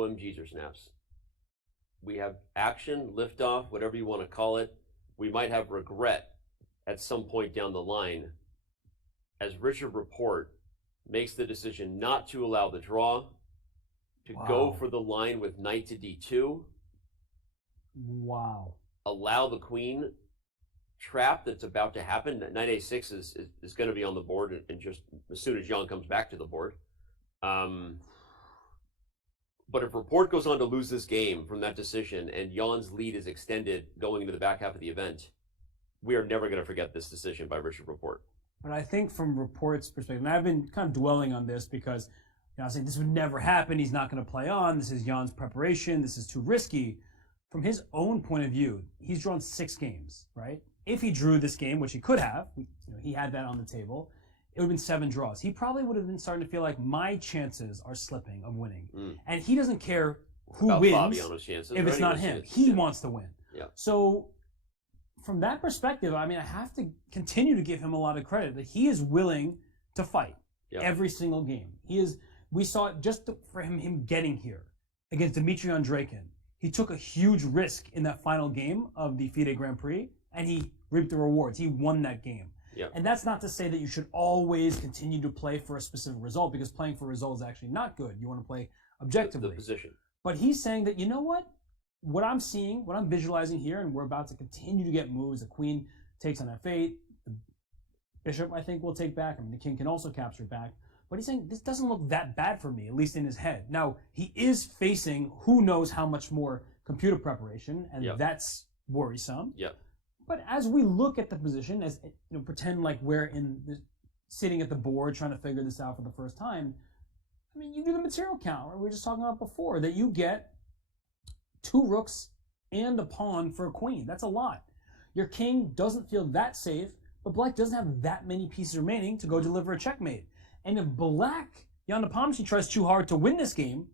OMGs or snaps. We have action, liftoff, whatever you want to call it. We might have regret at some point down the line as Richard Rapport makes the decision not to allow the draw, to go for the line with knight to d2. Wow. Allow the queen trap that's about to happen. Knight a6 is going to be on the board and just as soon as Jan comes back to the board. But if Rapport goes on to lose this game from that decision and Jan's lead is extended going into the back half of the event, we are never going to forget this decision by Richard Rapport. But I think from Rapport's perspective, and I've been kind of dwelling on this because I was saying this would never happen. He's not going to play on. This is Jan's preparation. This is too risky. From his own point of view, he's drawn 6 games, right? If he drew this game, which he could have, he had that on the table, it would have been 7 draws. He probably would have been starting to feel like my chances are slipping of winning. And he doesn't care who wins Fabiano's chances, if it's not him. He wants to win. Yeah. So from that perspective, I mean, I have to continue to give him a lot of credit that he is willing to fight every single game. He is. We saw it just for him getting here against Dmitry Andreikin. He took a huge risk in that final game of the FIDE Grand Prix, and he reaped the rewards. He won that game. Yep. And that's not to say that you should always continue to play for a specific result, because playing for a result is actually not good. You want to play objectively. The position. But he's saying that, you know what I'm seeing, what I'm visualizing here, and we're about to continue to get moves. The queen takes on f8. The bishop, I think, will take back. I mean, the king can also capture back. But he's saying, this doesn't look that bad for me, at least in his head. Now, he is facing who knows how much more computer preparation, and that's worrisome. Yeah. But as we look at the position, as pretend like we're sitting at the board trying to figure this out for the first time, I mean, you do the material count, right? We were just talking about before, that you get 2 rooks and a pawn for a queen. That's a lot. Your king doesn't feel that safe, but black doesn't have that many pieces remaining to go deliver a checkmate. And if black, Ian Nepomniachtchi, tries too hard to win this game,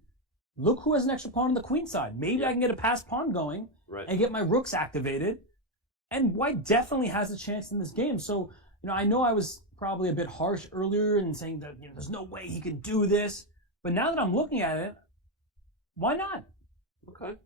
look who has an extra pawn on the queen side. Maybe I can get a passed pawn going and get my rooks activated. And white definitely has a chance in this game. So, I know I was probably a bit harsh earlier in saying that there's no way he can do this. But now that I'm looking at it, why not? Okay.